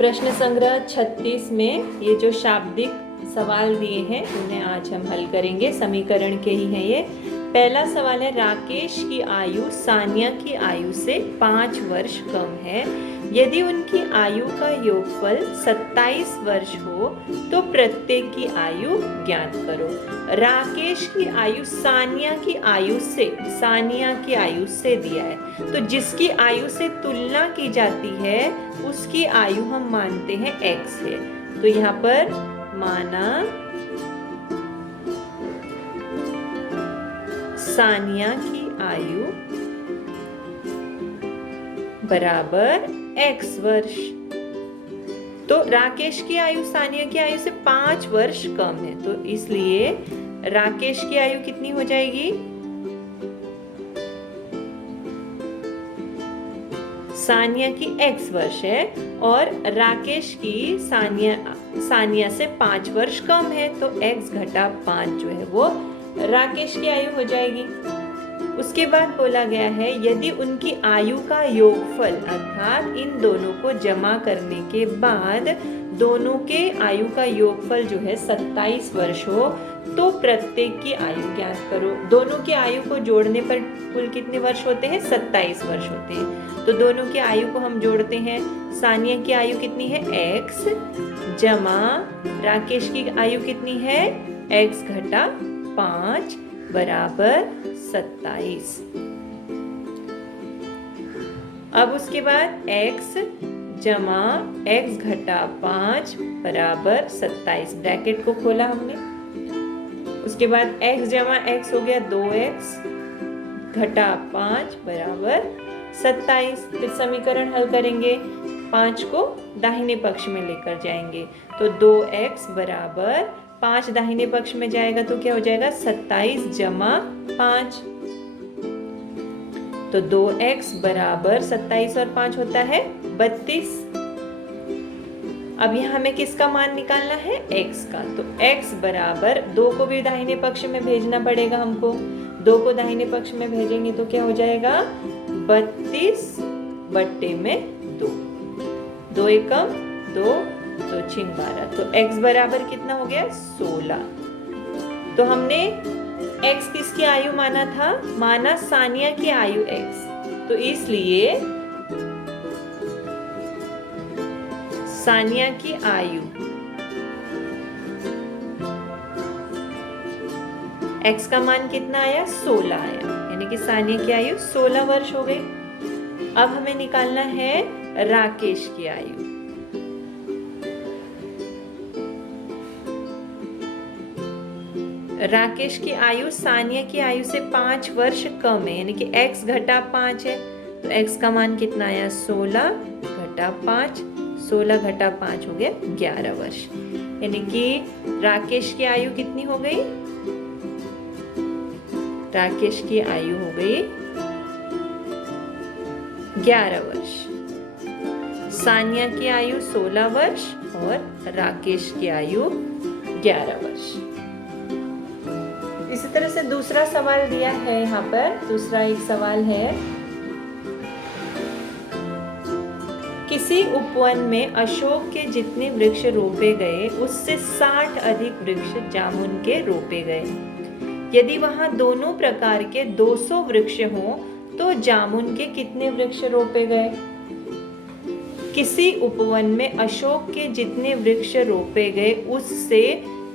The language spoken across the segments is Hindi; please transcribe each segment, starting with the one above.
प्रश्न संग्रह 36 में ये जो शाब्दिक सवाल दिए हैं उन्हें आज हम हल करेंगे। समीकरण के ही हैं ये। पहला सवाल है, राकेश की आयु सानिया की आयु से 5 वर्ष कम है। यदि उनकी आयु का योगफल 27 वर्ष हो तो प्रत्येक की आयु ज्ञात करो। राकेश की आयु सानिया की आयु से दिया है, तो जिसकी आयु से तुलना की जाती है उसकी आयु हम मानते हैं x है। तो यहाँ पर माना सानिया की आयु बराबर x वर्ष। तो राकेश की आयु सानिया की आयु से 5 वर्ष कम है, तो इसलिए राकेश की आयु कितनी हो जाएगी? सानिया की x वर्ष है और राकेश की सानिया से 5 वर्ष कम है, तो x घटा 5 जो है वो राकेश की आयु हो जाएगी। उसके बाद बोला गया है, यदि उनकी आयु का योगफल अर्थात इन दोनों को जमा करने के बाद दोनों के आयु का योगफल जो है 27 वर्ष हो तो प्रत्येक की आयु ज्ञात करो। दोनों की आयु को जोड़ने पर कुल कितने वर्ष होते हैं? 27 वर्ष होते हैं। तो दोनों की आयु को हम जोड़ते हैं। सानिया की आयु कितनी है? x जमा राकेश की आयु कितनी है? x घटा 5 बराबर 27। अब उसके बाद x जमा x घटा 5 बराबर 27, ब्रैकेट को खोला हमने। उसके बाद x जमा x हो गया 2x घटा 5 बराबर 27। फिर समीकरण हल करेंगे, 5 को दाहिने पक्ष में लेकर जाएंगे तो 2x बराबर 5 दाहिने पक्ष में जाएगा तो क्या हो जाएगा? 27 जमा 5। तो 2x बराबर 27 और 5 होता है 32। अब यहाँ हमें किसका मान निकालना है? x का। तो x बराबर 2 को भी दाहिने पक्ष में भेजना पड़ेगा हमको। 2 को दाहिने पक्ष में भेजेंगे तो क्या हो जाएगा? 32 बट्टे में 2, 2 एकम 2, 2 छिन 12। तो x बराबर कितना हो गया? 16। तो हमने x किसकी आयु माना था? माना सानिया की आयु x। तो इसलिए सानिया की आयु x का मान कितना आया? 16 आया, यानी कि सानिया की आयु 16 वर्ष हो गई। अब हमें निकालना है राकेश की आयु। राकेश की आयु सानिया की आयु से 5 वर्ष कम है, यानी कि x घटा 5 है, तो x का मान कितना आया? 16 घटा 5, 16 घटा 5 हो गया 11 वर्ष, यानी कि राकेश की आयु कितनी हो गई? राकेश की आयु हो गई 11 वर्ष। सानिया की आयु 16 वर्ष और राकेश की आयु 11 वर्ष। इसी तरह से दूसरा सवाल दिया है यहाँ पर। दूसरा एक सवाल है, किसी उपवन में अशोक के जितने वृक्ष रोपे गए उससे 60 अधिक वृक्ष जामुन के रोपे गए। यदि वहां दोनों प्रकार के 200 वृक्ष हों तो जामुन के कितने वृक्ष रोपे गए? किसी उपवन में अशोक के जितने वृक्ष रोपे गए उससे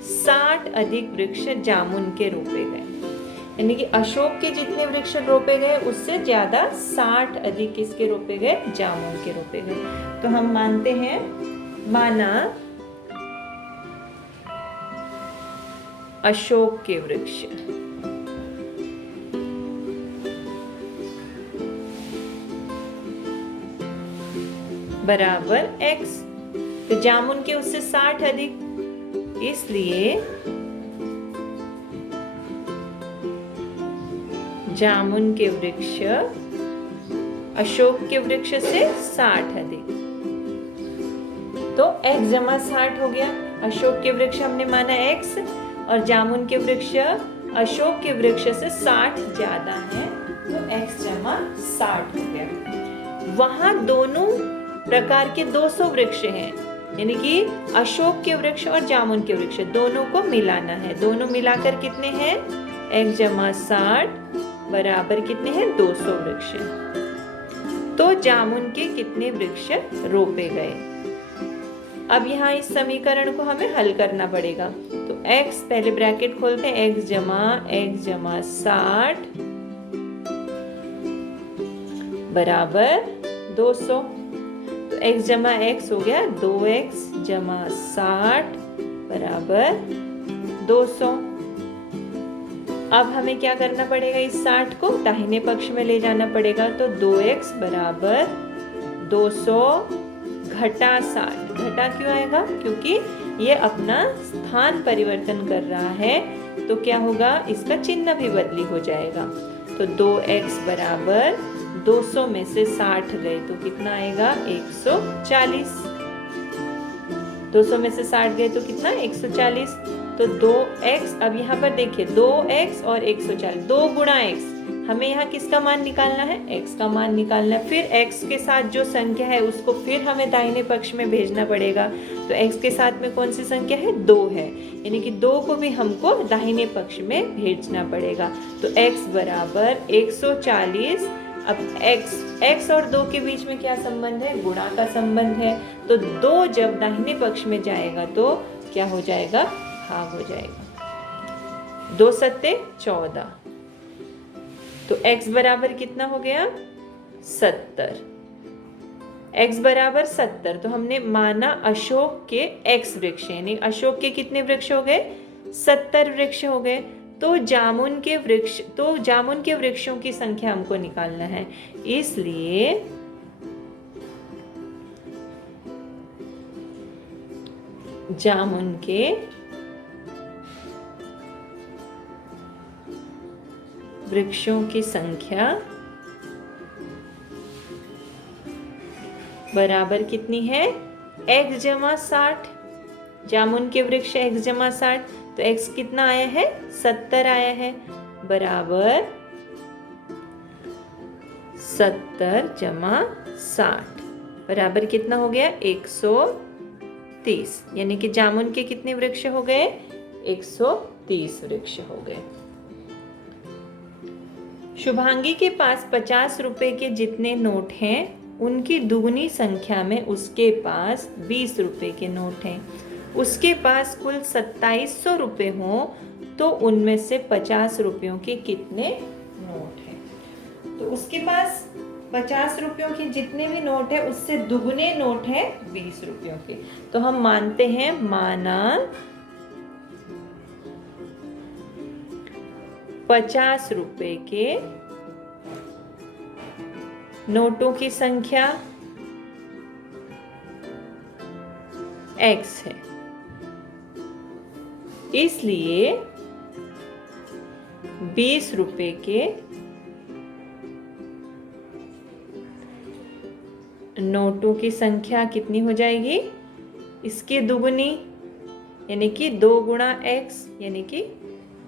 60 अधिक वृक्ष जामुन के रोपे गए, यानी कि अशोक के जितने वृक्ष रोपे गए उससे ज्यादा 60 अधिक किसके रोपे गए? जामुन के रोपे गए। तो हम मानते हैं, माना अशोक के वृक्ष बराबर x, तो जामुन के उससे 60 अधिक, इसलिए जामुन के वृक्ष अशोक के वृक्ष से 60 अधिक, तो x जमा 60 हो गया। अशोक के वृक्ष हमने माना x और जामुन के वृक्ष अशोक के वृक्ष से 60 ज्यादा है, तो x जमा 60 हो गया। वहां दोनों प्रकार के 200 वृक्ष हैं, यानी कि अशोक के वृक्ष और जामुन के वृक्ष दोनों को मिलाना है। दोनों मिलाकर कितने हैं? x जमा 60 बराबर कितने हैं? 200 वृक्ष। तो जामुन के कितने वृक्ष रोपे गए? अब यहाँ इस समीकरण को हमें हल करना पड़ेगा। तो x, पहले ब्रैकेट खोलते हैं, x जमा 60 बराबर 200। तो x जमा x हो गया 2x जमा 60 बराबर 200। अब हमें क्या करना पड़ेगा? इस 60 को दाहिने पक्ष में ले जाना पड़ेगा। तो 2x बराबर 200 घटा 60। घटा क्यों आएगा? क्योंकि ये अपना स्थान परिवर्तन कर रहा है, तो क्या होगा? इसका चिन्ह भी बदली हो जाएगा। तो 2x बराबर 200 में से 60 गए तो कितना आएगा? 140। 200 में से 60 गए तो कितना? 140। तो 2x, अब यहाँ पर देखिए 2x और 140, 2 गुणा x। हमें यहाँ किसका मान निकालना है? x का मान निकालना है। फिर x के साथ जो संख्या है उसको फिर हमें दाहिने पक्ष में भेजना पड़ेगा। तो x के साथ में कौन सी संख्या है? 2 है, यानी कि 2 को भी हमको दाहिने पक्ष में भेजना पड़ेगा। तो x बराबर 140। अब x और 2 के बीच में क्या संबंध है? गुणा का संबंध है। तो 2 जब दाहिने पक्ष में जाएगा तो क्या हो जाएगा? भाग हो जाएगा। 2 सत्ते 14। तो x बराबर कितना हो गया? 70। x बराबर 70। तो हमने माना अशोक के x वृक्ष, यानी अशोक के कितने वृक्ष हो गए? 70 वृक्ष हो गए। तो जामुन के वृक्षों की संख्या हमको निकालना है, इसलिए जामुन के वृक्षों की संख्या बराबर कितनी है? x जमा 60। जामुन के वृक्ष x जमा 60, तो x कितना आया है? 70 आया है, बराबर 70 जमा 60 बराबर कितना हो गया? 130। यानी कि जामुन के कितने वृक्ष हो गए? 130 वृक्ष हो गए। शुभांगी के पास 50 रुपए के जितने नोट हैं, उनकी दुगनी संख्या में उसके पास 20 रुपए के नोट हैं। उसके पास कुल 2700 रुपए हों तो उनमें से 50 रुपयों के कितने नोट हैं? तो उसके पास 50 रुपयों के जितने भी नोट है उससे दुगने नोट है 20 रुपयों के। तो हम मानते हैं, माना 50 रुपए के नोटों की संख्या x है, इसलिए 20 रुपए के नोटों की संख्या कितनी हो जाएगी? इसकी दुगुनी, यानी कि 2 गुणा x, यानी कि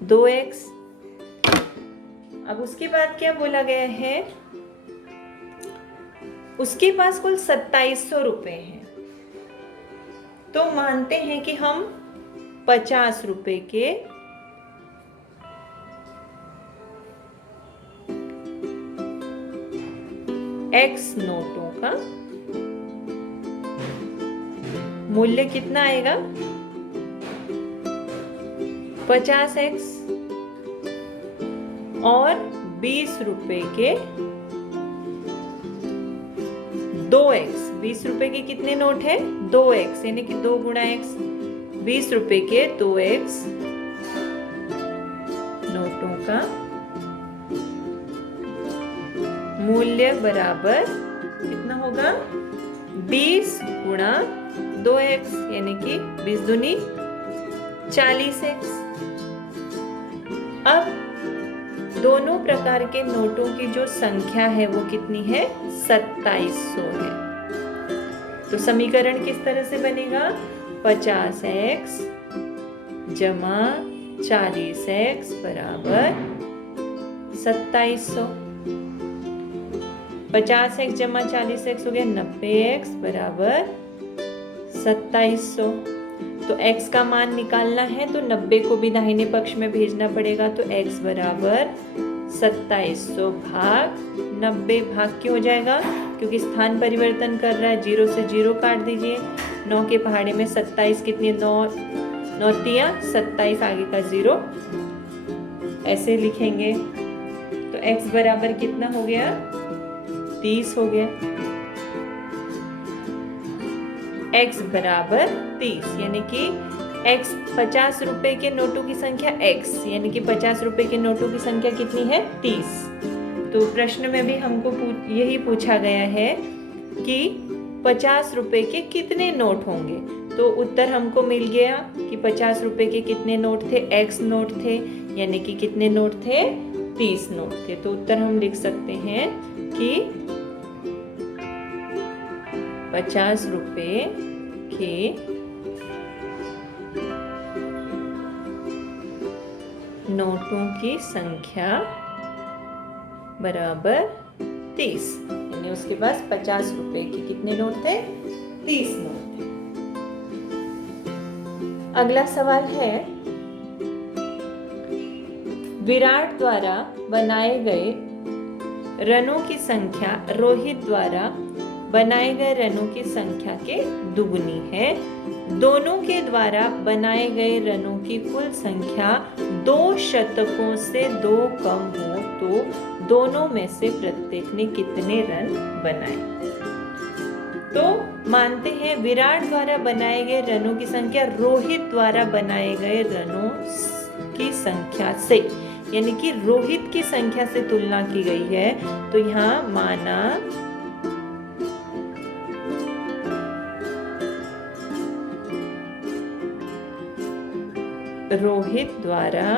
2x। अब उसके बाद क्या बोला गया है? उसके पास कुल 2700 रुपए हैं, तो मानते हैं कि हम 50 रुपए के x नोटों का मूल्य कितना आएगा? 50x, और 20 रुपए के 2x। 20 रुपए के कितने नोट है? 2x, यानी कि 2 गुणा x। 20 रुपए के 2x नोटों का मूल्य बराबर कितना होगा? 20 गुणा 2x, यानी कि 20 दूनी 40x। अब दोनों प्रकार के नोटों की जो संख्या है वो कितनी है? 2700 है। तो समीकरण किस तरह से बनेगा? 50x जमा 40x बराबर 2700। 50x जमा 40x हो गया 90x बराबर 2700। तो x का मान निकालना है तो 90 को भी दाहिने पक्ष में भेजना पड़ेगा, तो x बराबर 2700 भाग 90 भाग क्यों हो जाएगा, क्योंकि स्थान परिवर्तन कर रहा है, 0 से 0 काट दीजिए। 9 के पहाड़े में 27 कितनी, 9 तिया 27, आगे का 0 ऐसे लिखेंगे। तो x बराबर कितना हो गया, 30 हो गया। x बराबर 30 यानी कि x 50 रुपए के नोटों की संख्या x यानी कि 50 रुपए के नोटों की संख्या कितनी है, 30। तो प्रश्न में भी हमको यही पूछा गया है कि 50 रुपए के कितने नोट होंगे। तो उत्तर हमको मिल गया कि 50 रुपए के कितने नोट थे, x नोट थे, यानी कि कितने नोट थे, 30 नोट थे। तो उत्तर हम लिख सकते हैं कि 50 रुपए के नोटों की संख्या बराबर 30, यानी उसके पास 50 रुपए के कितने नोट थे, 30 नोट थे। अगला सवाल है, विराट द्वारा बनाए गए रनों की संख्या रोहित द्वारा बनाए गए रनों की संख्या के दुगुनी है। दोनों के द्वारा बनाए गए रनों की कुल संख्या 2 शतकों से 2 कम हो तो दोनों में से प्रत्येक ने कितने रन बनाए। तो मानते हैं विराट द्वारा बनाए गए रनों की संख्या रोहित द्वारा बनाए गए रनों की संख्या से, यानी कि रोहित की संख्या से तुलना की गई है। तो यहाँ माना रोहित द्वारा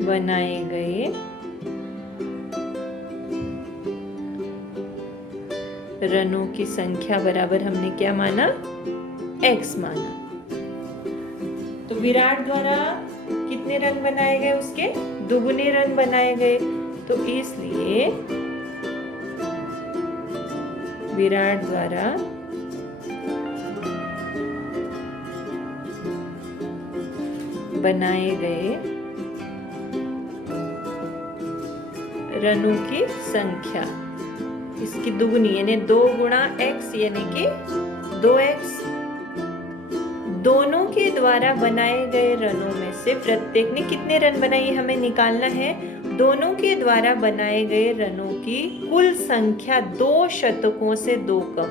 बनाए गए रनों की संख्या बराबर हमने क्या माना, x माना। तो विराट द्वारा कितने रन बनाए गए, उसके दुगुने रन बनाए गए। तो इसलिए विराट द्वारा बनाए गए रनों की संख्या इसकी दुगुनी यानी 2 गुणा x यानी कि 2x। दोनों के द्वारा बनाए गए रनों में से प्रत्येक ने कितने रन बनाए हमें निकालना है। दोनों के द्वारा बनाए गए रनों की कुल संख्या 2 शतकों से 2 कम।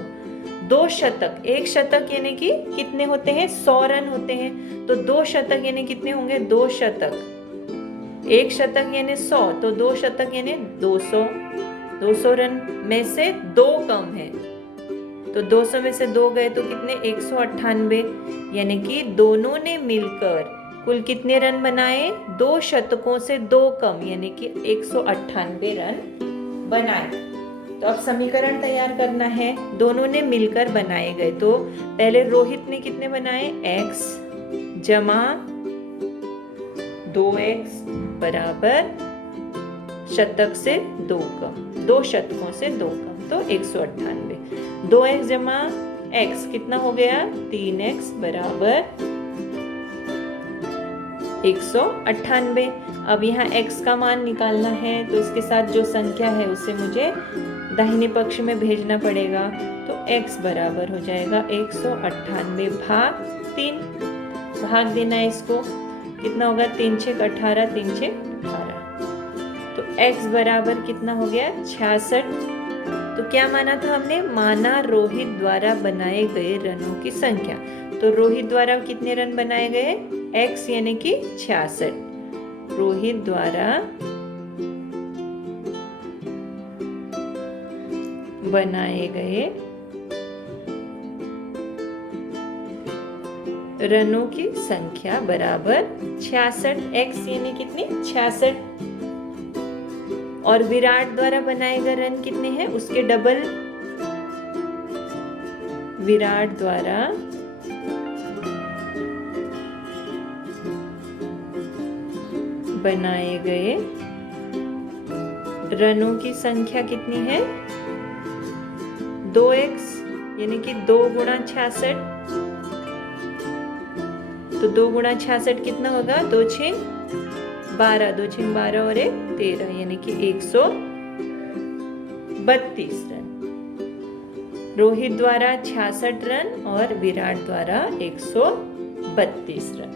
2 शतक, 1 शतक यानी कि कितने होते हैं, 100 रन होते हैं। तो 2 शतक यानी कितने होंगे, 2 शतक। 1 शतक यानी 100, तो 2 शतक यानी 200। 200 रन में से 2 कम है, तो 200 में से 2 गए तो कितने, 198। यानी कि दोनों ने मिलकर कुल कितने रन बनाए, 2 शतकों से 2 कम यानी कि 198 रन बनाए। तो अब समीकरण तैयार करना है, दोनों ने मिलकर बनाए गए। तो पहले रोहित ने कितने बनाए, x जमा 2x बराबर शतक से 2 कम, 2 शतकों से 2 कम, तो 198। 2x जमा x कितना हो गया, 3x बराबर 198। अब यहाँ x का मान निकालना है, तो इसके साथ जो संख्या है उसे मुझे दाहिने पक्ष में भेजना पड़ेगा। तो x बराबर हो जाएगा 198 भाग 3। भाग देना है इसको, कितना होगा, 3 छेक 18, 3 छेक 18। तो x बराबर कितना हो गया, 66। तो क्या माना था हमने, माना रोहित द्वारा बनाए गए रनों की संख्या। तो रोहित द्वारा कितने रन बनाए गए, x यानी कि 66। रोहित द्वारा बनाए गए रनों की संख्या बराबर 66। x यानी कितनी, 66। और विराट द्वारा बनाए गए रन कितने हैं, उसके डबल। विराट द्वारा बनाए गए रनों की संख्या कितनी है? 2x यानी कि 2 गुणा 66। तो 2 गुणा 66 कितना होगा? 2 छः 12, 2 छः 12 और 1 13 यानी कि 132 रन। रोहित द्वारा 66 रन और विराट द्वारा 132 रन।